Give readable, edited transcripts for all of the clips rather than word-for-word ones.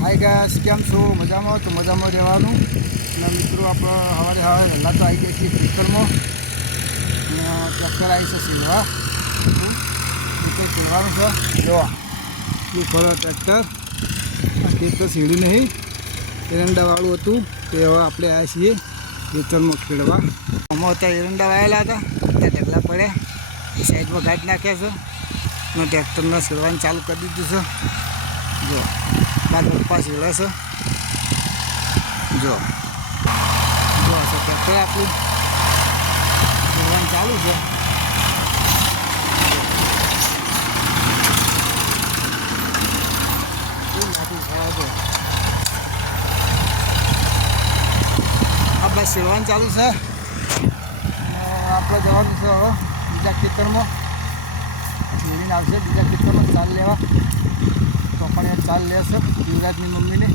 Hi guys, કેમ છો? મજામાં? તો મજામાં રહેવાનું. અને મિત્રો આપણે સવારે વહેલા તો આવી ગયા છીએ ખેતરમાં. ટ્રેક્ટર આવી છે સીલવા, ખેતર સીલવાનું છે. જો એ ખરો ટ્રેક્ટર, આ ખેતર સીડી નહીં, એરંડાવાળું હતું. તો હવે આપણે આવ્યા છીએ ખેતરમાં ખેડવા. આમાં અત્યારે એરંડા વાયેલા હતા, ત્યાં ઢગલા પડ્યા, એ સાઈડમાં ગાઢ નાખ્યા છે અને ટ્રેક્ટરને સીલવાનું ચાલુ કરી દીધું છે. જો મારા પપ્પા સીલે છે. જો જો છે ટ્રેક્ટર આપણું સીલવાનું ચાલુ છે. આ બસ સીલવાનું ચાલુ છે. આપણે જવાનું છે હવે બીજા ખેતરમાં. સીડીને આવશે બીજા ખેતરમાં ચાલ લેવા. ચોકડીઓ ચાલ લેશે યુવરાજની મમ્મીને.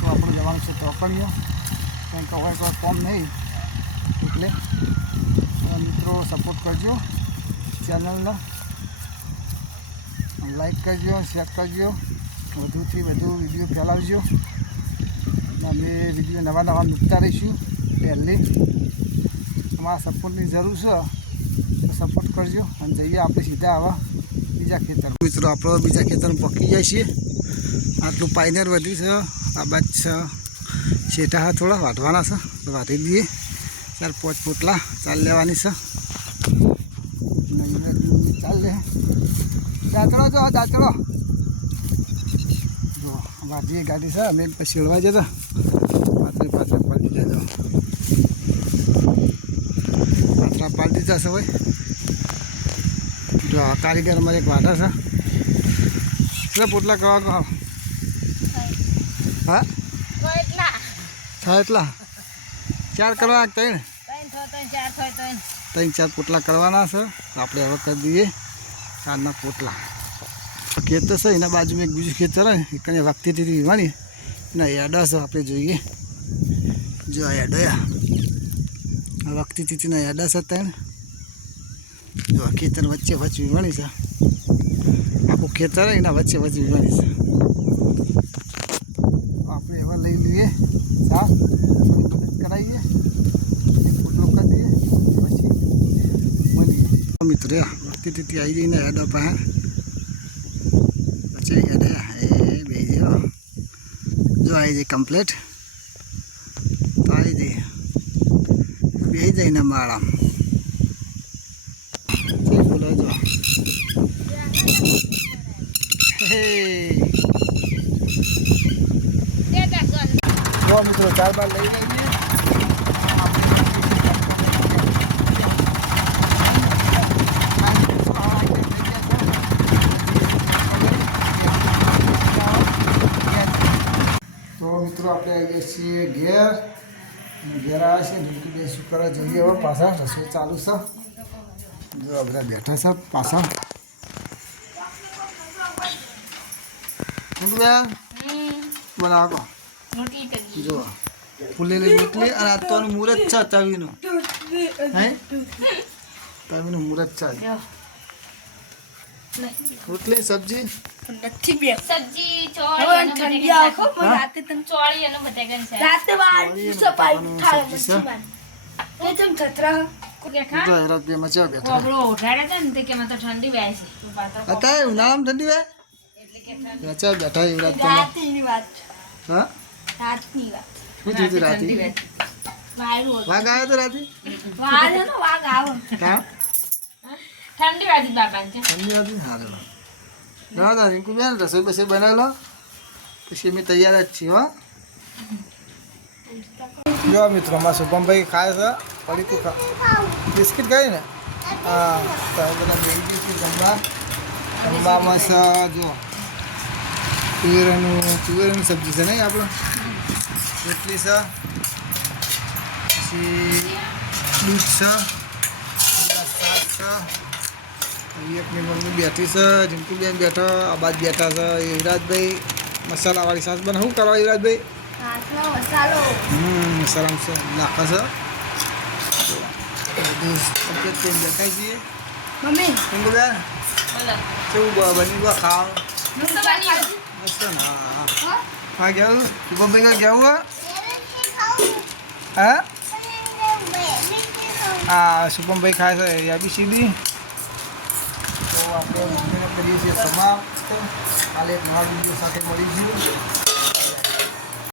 તો આપણે જવાનું છે ચોકડીઓ, કંઈ કોઈ કોમ નહીં. એટલે મિત્રો સપોર્ટ કરજો, ચેનલને લાઈક કરજો, શેર કરજો, વધુથી વધુ વિડીયો ફેલાવજો. અમે વિડીયો નવા નવા મૂકતા રહીશું. પહેલી અમારા સપોર્ટની જરૂર છે, તો સપોર્ટ કરજો. અને જઈએ આપણે સીધા આવા બીજા ખેતર. મિત્રો આપણે બીજા ખેતરમાં પકી જાય છીએ. આટલું પાઇનર વધ્યું છે. આ બાદ છે શેઠા હા થોડા વાટવાના છે, તો વાટી દઈએ. 4-5 પોટલા ચાલ લેવાની છે. ચાલ લે દાંતડો, જો દાંતડો જો વાટીએ ગાડી છે. અમે પછી શેળવા જતા પાત્રા પાડી દીધા. પાત્રા પાડી દીધા છે ભાઈ. જો કારીગર અમારે એક વાટા છે. કેટલા પોટલા કરવા કહો? હા 6 એટલા 4 કરવા? 3-4 પોટલા કરવાના છે. આપણે હવે કરી દઈએ 4ના પોટલા. ખેતર છે એના બાજુમાં એક બીજું ખેતર હોય, એક વખતેથી વીવાણી એના યાડા છે. આપણે જોઈએ, જો આ યાડા, આ વખતેથીના યાડા છે. ત્યાં જો આ ખેતર વચ્ચે વીવાણી છે. આખું ખેતર હોય એના વચ્ચે વીવાણી છે. આપણે એવા લઈ લઈએ ચા, થોડી મદદ કરાવીએ, એક પોટલો કરી દઈએ, પછી મળીએ. મિત્રો વખતેથી આવી જઈને યાડા પાસે પછી યાડા એ બે જો આવી જાય કમ્પ્લીટ. તો આવી જઈએ બે જઈને માળામાં બોલો. જો મિત્રો 4 બાર લઈ લઈએ. તો મિત્રો આપણે આવીએ છીએ ઘેર. ઘેર આવે છે બે શું કરવા જઈએ. હવે પાછા રસોઈ ચાલુ છે. જો બધા બેઠા છે પાછા. બનાવો જો ફૂલેલી રોટલી. અને આ તો મુહૂર્ત છે તવીનું. હે તવીનું મુહૂર્ત છે. રોટલી સબ્જી ઉનાળામાં ઠંડી વાય બેઠા યુવરાજ. હા શું થયું હતું રાતે? વાઘ આવ્યો તો રાતે? ઠંડી વાતી? સારું દાદા રિંકુ બેન રસોઈ બસોઈ બનાવી લો, પછી અમે તૈયાર જ છીએ. હા જો મિત્રો અમારા શુભમભાઈ ખાય છે પડીકું બિસ્કિટ ખાઈ ને. હા તો બધા બેસી ગયું જમવા. જમવામાં છે જો તુવેરની સબ્જી છે નહીં આપણે, રોટલી છે, પછી દૂધ છે, શાક છે. એકની મમ્મી બેઠી છે, ઝીંકુબેન બેઠો, આ બાદ બેઠા છે યુવરાજભાઈ. મસાલાવાળી સાસ બને શું કરવા યુવરાજભાઈ? મસાલા છે નાખે છે. બધું કમ્પ્લીટ કરીને દેખાય છીએ. ઝીંકુબેન કેવું બની ખાવાનું? મસ્ત ને? હા હા કેવું શુભમભાઈ કા કેવું હા હા શુભમભાઈ ખાય છે ABCD. તો આપણે કરીએ છીએ સમાપ્ત. કાલે એક નવા વિડીયો સાથે મળીશું.